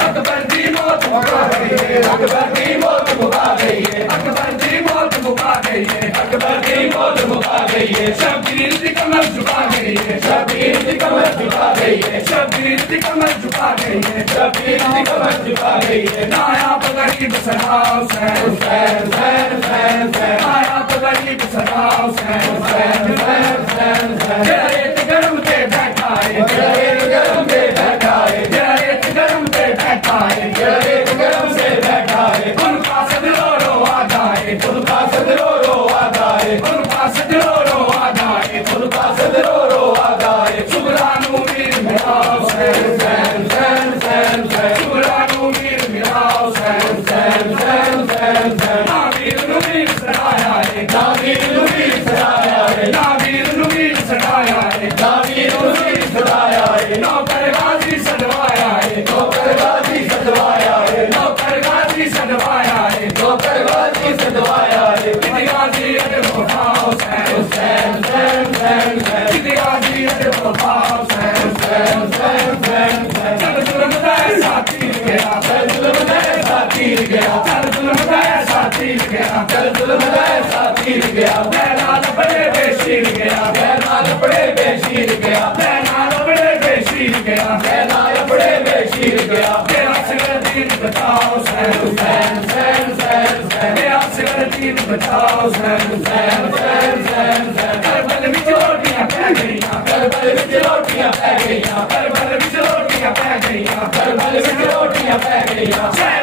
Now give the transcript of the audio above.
अकबर दी मौत मुका गई है, अकबर दी मौत मुका गई है, अकबर दी मौत मुका गई है, अकबर दी मौत मुका गई है। शब्बीर दी कमर झुका गई है, शब्बीर दी कमर झुका गई है, शब्बीर दी कमर झुका गई है, शब्बीर दी कमर झुका गई है। नायाब गरीब सदा हुसैन हुसैन हुसैन हुसैन हुसैन, नायाब गरीब सदा हुसैन हुसैन हुसैन हुसैन हुसैन। जरा रेत गरम पे बैठा है, जरा रेत गरम पे बैठा है, जरा रेत गरम पे बैठा है, जरा रेत गरम से बैठा है। उनका सदरो रो आता है, उनका सदरो रो आता है, उनका सदरो रो आता है, उनका सदरो रो आता है। शुक्रानू मीर मेरा हुसैन हुसैन हुसैन हुसैन हुसैन, शुक्रानू मीर मेरा हुसैन हुसैन हुसैन हुसैन हुसैन। नावीर नुमीर सराया है, नावीर नुमीर सराया है, नावीर नुमीर सराया है, नावीर नुमीर सराया है। नौकर गाजी सजवाया है, नौकर गाजी सजवाया है, नौकर गाजी सजवाया है, नौकर गाजी सजवाया है। किसी गाजी अरे वफा हुसैन हुसैन हुसैन हुसैन हुसैन, किसी गाजी अरे वफा हुसैन हुसैन हुसैन हुसैन हुसैन। चल जुल्म दा ऐसा तीर गया, चल जुल्म दा ऐसा तीर गया, चल जुल्म दा ऐसा तीर गया, चल जुल्म दा ऐसा तीर गया। बैनाल बड़े बेशीर गया, बैनाल बड़े बेशीर गया, बैनाल बड़े बेशीर गया, बैनाल बड़े बेशीर गया। तेरा सिर दीन बचाओ हुसैन हुसैन हुसैन हुसैन हुसैन, तेरा सिर दीन बचाओ हुसैन हुसैन हुसैन हुसैन हुसैन। करबल विच रोटियां पै गईयां, करबल विच रोटियां पै गईयां, करबल विच रोटियां पै गईयां, करबल विच रोटियां पै गईयां।